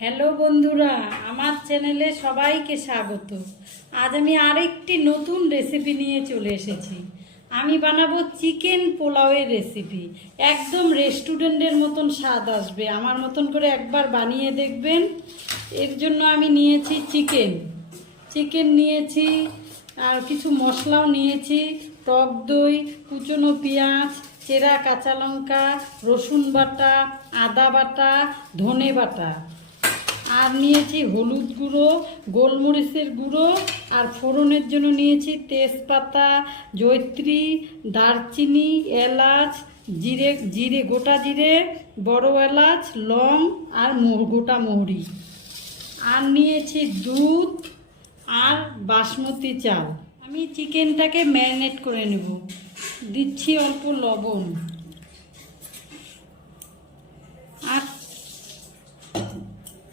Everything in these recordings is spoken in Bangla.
হ্যালো বন্ধুরা, আমার চ্যানেলে সবাইকে স্বাগত। আজ আমি আরেকটি নতুন রেসিপি নিয়ে চলে এসেছি। আমি বানাবো চিকেন পোলাওয়ের রেসিপি একদম রেস্টুরেন্টের মতন স্বাদ আসবে। আমার মতন করে একবার বানিয়ে দেখবেন। এর জন্য আমি নিয়েছি চিকেন চিকেন নিয়েছি, আর কিছু মশলাও নিয়েছি। টক দই, কুচনো পেঁয়াজ, চেরা কাঁচা লঙ্কা, রসুন বাটা, আদা বাটা, ধনে বাটা। আর নিয়েছি হলুদ গুঁড়ো, গোলমরিচের গুঁড়ো আর ফোড়নের জন্য নিয়েছি তেজপাতা জৈত্রী দারচিনি, এলাচ, জিরে জিরে, গোটা জিরে, বড় এলাচ, লং আর গোটা মৌরি। আর নিয়েছি দুধ আর বাসমতি চাল। আমি চিকেনটাকে ম্যারিনেট করে নেব। দিচ্ছি অল্প লবণ।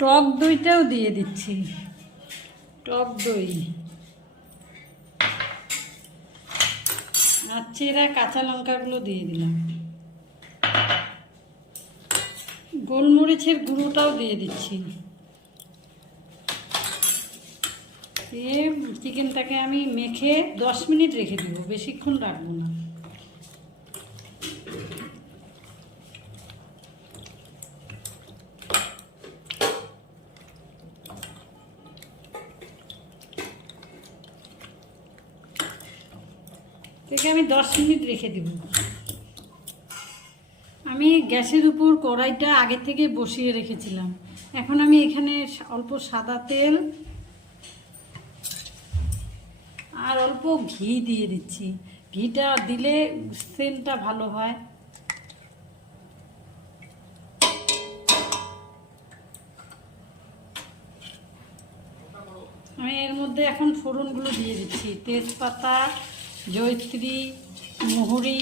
টক দইটাও দিয়ে দিচ্ছি। টক দই। আর চেরা কাঁচা লঙ্কাগুলো দিয়ে দিলাম। গোলমরিচের গুঁড়োটাও দিয়ে দিচ্ছি। দিয়ে চিকেনটাকে আমি মেখে দশ মিনিট রেখে দেবো, বেশিক্ষণ রাখব না। থেকে আমি দশ মিনিট রেখে দেব। আমি গ্যাসের উপর কড়াইটা আগে থেকে বসিয়ে রেখেছিলাম। এখন আমি এখানে অল্প সাদা তেল আর অল্প ঘি দিয়ে দিচ্ছি। ঘিটা দিলে সেন্টটা ভালো হয়। আমি এর মধ্যে এখন ফোড়নগুলো দিয়ে দিচ্ছি। তেজপাতা জয়ত্রী, মহুরি,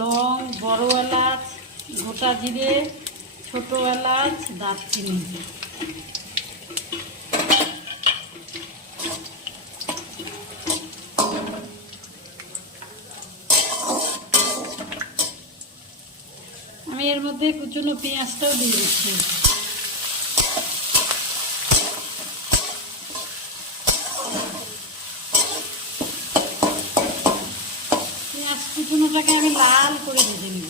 লং, বড় এলাচ, গোটা জিরে, ছোট এলাচ, দারচিনি। আমি এর মধ্যে কুচুনো পেঁয়াজটাও দিয়ে দিচ্ছি পেঁয়াজ কুচনোটাকে আমি লাল করে ভেজে নেব।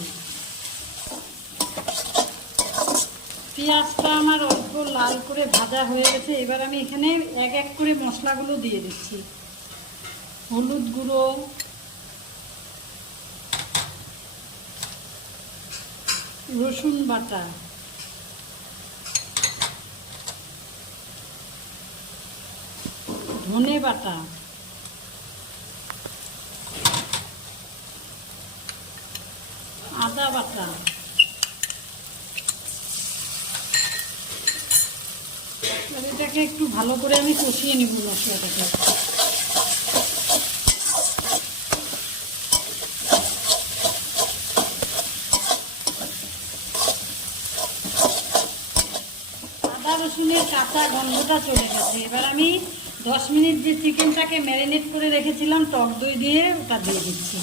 পেঁয়াজটা আমার অল্প লাল করে ভাজা হয়ে গেছে। এবার আমি এখানে এক এক করে মশলাগুলো দিয়ে দিচ্ছি। হলুদ গুঁড়ো, রসুন বাটা, ধনে বাটা আদা বাটা। এটাকে একটু ভালো করে আমি কষিয়ে নিব মশলাটাকে। আদা রসুনের কাঁচা গন্ধটা চলে গেছে। এবার আমি দশ মিনিট যে চিকেনটাকে ম্যারিনেট করে রেখেছিলাম, টক দই দিয়ে ওটা দিয়ে দিচ্ছি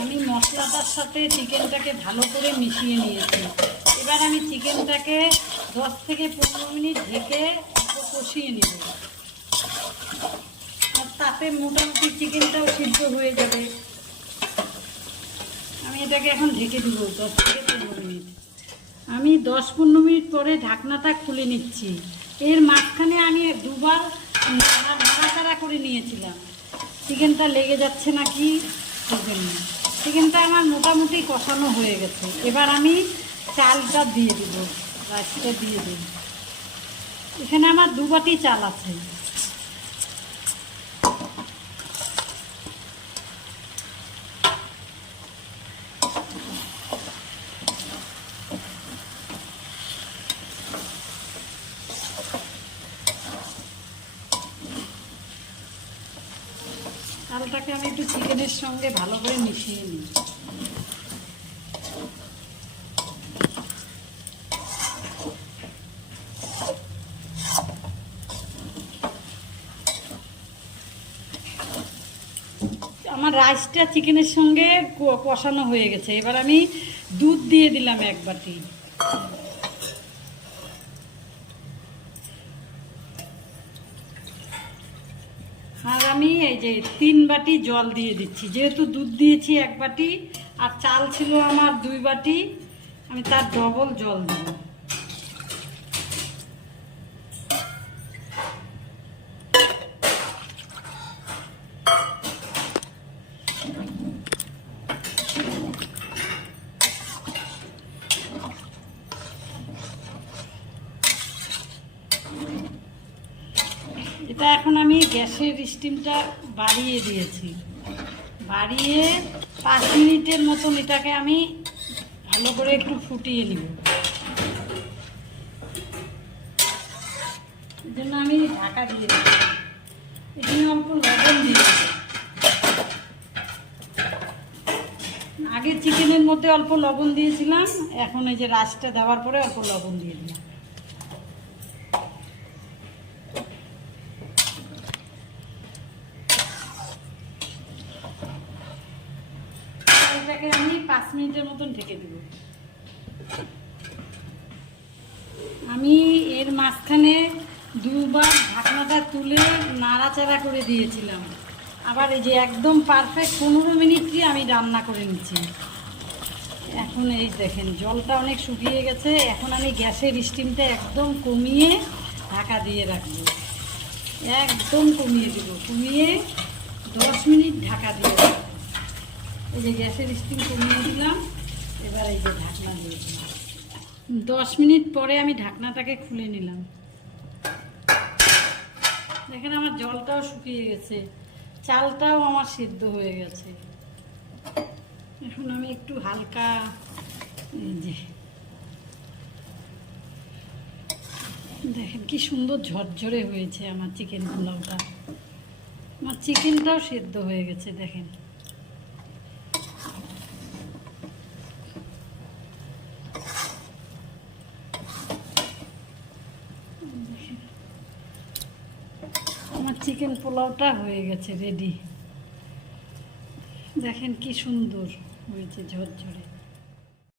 আমি মশলাটার সাথে চিকেনটাকে ভালো করে মিশিয়ে নিয়েছি। এবার আমি চিকেনটাকে দশ থেকে পনেরো মিনিট ঢেকে কষিয়ে নেব। আর তাতে মোটামুটি চিকেনটাও সিদ্ধ হয়ে যাবে। আমি এটাকে এখন ঢেকে দিব দশ থেকে পনেরো মিনিট। আমি দশ পনেরো মিনিট পরে ঢাকনাটা খুলে নিচ্ছি। এর মাঝখানে আমি দুবার নাড়াচাড়া করে নিয়েছিলাম। চিকেনটা লেগে যাচ্ছে নাকি? চিকেনটা আমার মোটামুটি কষানো হয়ে গেছে। এবার আমি চালটা দিয়ে দিব, রাইসটা দিয়ে দিই এখানে আমার দু বাটি চাল আছে। মশলাটাকে আমি একটু চিকেনের সঙ্গে ভালো করে মিশিয়ে নিই। আমার রাইসটা চিকেনের সঙ্গে কষানো হয়ে গেছে। এবার আমি দুধ দিয়ে দিলাম এক বাটি। আর আমি এই যে তিন বাটি জল দিয়ে দিচ্ছি। যেহেতু দুধ দিয়েছি এক বাটি, আর চাল ছিল আমার দুই বাটি, আমি তার ডবল জল দেব এটা এখন আমি গ্যাসের স্টিমটা বাড়িয়ে দিয়েছি। বাড়িয়ে পাঁচ মিনিটের মতন এটাকে আমি ভালো করে একটু ফুটিয়ে নিব। জন্য আমি ঢাকা দিয়ে এখানে অল্প লবণ দিয়ে আগে চিকেনের মধ্যে অল্প লবণ দিয়েছিলাম, এখন এই যে রাসটা দেওয়ার পরে অল্প লবণ দিয়ে দিলাম এটাকে আমি পাঁচ মিনিটের মতন ঢেকে দেব। আমি এর মাঝখানে দুবার ঢাকনাটা তুলে নাড়াচাড়া করে দিয়েছিলাম। আবার এই যে একদম পারফেক্ট পনেরো মিনিটই আমি রান্না করে নিচ্ছি। এখন এই দেখেন, জলটা অনেক শুকিয়ে গেছে। এখন আমি গ্যাসের স্টিমটা একদম কমিয়ে ঢাকা দিয়ে রাখব। একদম কমিয়ে দেবো। কমিয়ে দশ মিনিট ঢাকা দিয়ে রাখব। এই যে গ্যাসের স্টিম কমিয়ে দিলাম। এবার এই যে ঢাকনা দিয়ে দিলাম। দশ মিনিট পরে আমি ঢাকনাটাকে খুলে নিলাম। দেখেন আমার জলটাও শুকিয়ে গেছে। চালটাও আমার সিদ্ধ হয়ে গেছে। এখন আমি একটু হালকা যে দেখেন কি সুন্দর ঝরঝরে হয়েছে আমার চিকেন পোলাওটা। আমার চিকেনটাও সেদ্ধ হয়ে গেছে, দেখেন আমার চিকেন পোলাওটা হয়ে গেছে রেডি দেখেন কি সুন্দর হয়েছে ঝরঝরে।